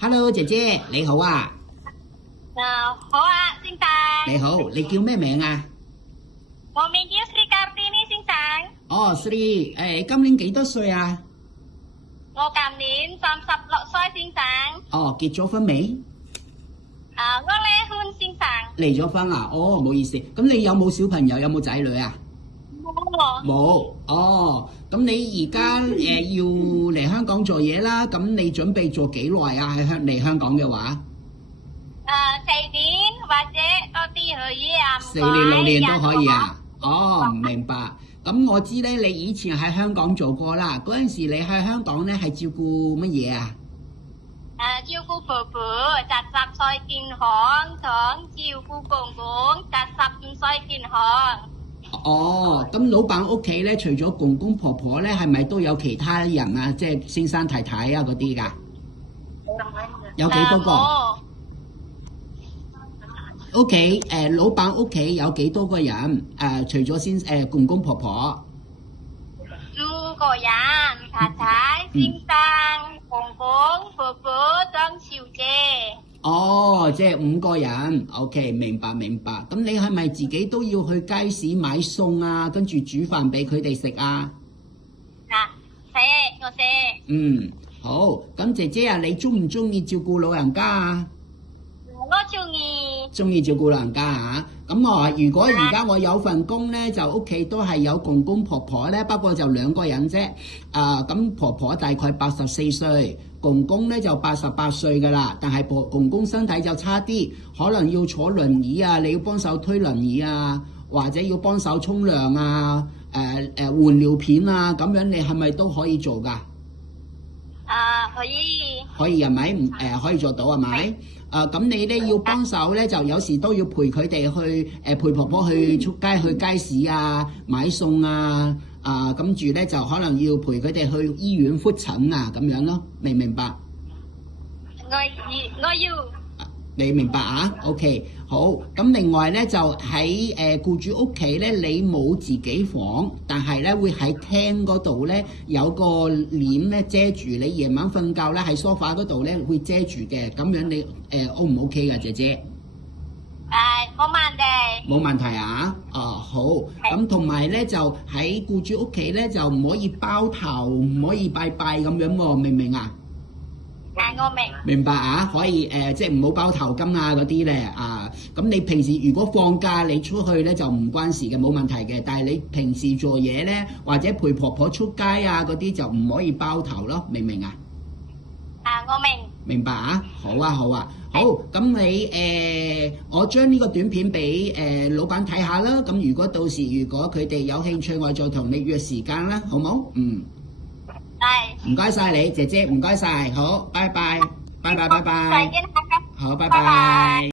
Hello， 姐姐你好啊。好啊，先生。你好，你叫咩名啊？我名叫 Sri Kartini 先生。哦，Sri，今年幾多歲啊？我今年36歲先生。哦，結咗婚未？我離婚先生。離咗婚啊？哦，唔好意思。咁你有冇小朋友？有冇仔女啊？冇。冇。哦，咁你而家要嚟香港做嘢啦，咁你準備做幾耐啊？嚟香港嘅話4年或者多啲可以啊。4年6年都可以啊。哦，明白。咁我知咧，你以前喺香港做過啦。嗰陣時你喺香港咧係照顧乜嘢啊？照顧婆婆70歲健康，同照顧公公75歲健康。哦，咁老闆屋企咧，除咗公公婆婆咧，係咪都有其他人啊？即係先生太太啊嗰啲㗎？有幾多個？OK，老闆屋企有幾多個人？除咗公公婆婆5個人，太太、先生、公公、婆婆、張小姐。哦，即係5個人。OK， 明白。咁你係咪自己都要去街市買餸啊？跟住煮飯俾佢哋食啊？我食。好。咁姐姐啊，你中唔中意照顧老人家啊？我中意。中意照顧老人家啊？咁如果而家我有份工咧，就屋企都係有公公婆婆咧，不過就2個人啫。咁婆婆大概84歲，公公咧就88歲㗎啦。但係公公身體就差啲，可能要坐輪椅啊，你要幫手推輪椅啊，或者要幫手沖涼啊，換尿片啊，咁樣你係咪都可以做㗎？可以。可以係咪？可以做到係咪？咁你咧要幫手咧，就有時都要陪佢哋去陪婆婆去出街去街市啊，買餸啊，跟住咧就可能要陪佢哋去醫院覆診啊，咁樣咯，明唔明白？我要。你明白啊 ？OK， 好。咁另外咧就喺僱主屋企咧，你冇自己房，但係咧會喺廳嗰度咧有個簾咧遮住你，夜晚瞓覺咧喺梳化嗰度咧會遮住嘅。咁樣你O 唔 OK 㗎，姐姐？冇問題。冇問題啊？好。咁同埋咧就喺僱主屋企咧就唔可以包頭，唔可以拜拜咁樣喎，明唔明啊？我明。明白啊？可以即係唔好包頭巾啊嗰啲咧咁你平時如果放假你出去咧就唔關事嘅，冇問題嘅。但係你平時做嘢咧或者陪婆婆出街啊嗰啲就唔可以包頭咯，明唔明啊？我明。明白啊？好啊。好，咁你我將呢個短片俾老闆睇下啦。咁如果到時如果佢哋有興趣，我再同你約時間啦，好冇？唔該晒你，姐姐，唔該晒，好，拜拜。再見。好，拜拜。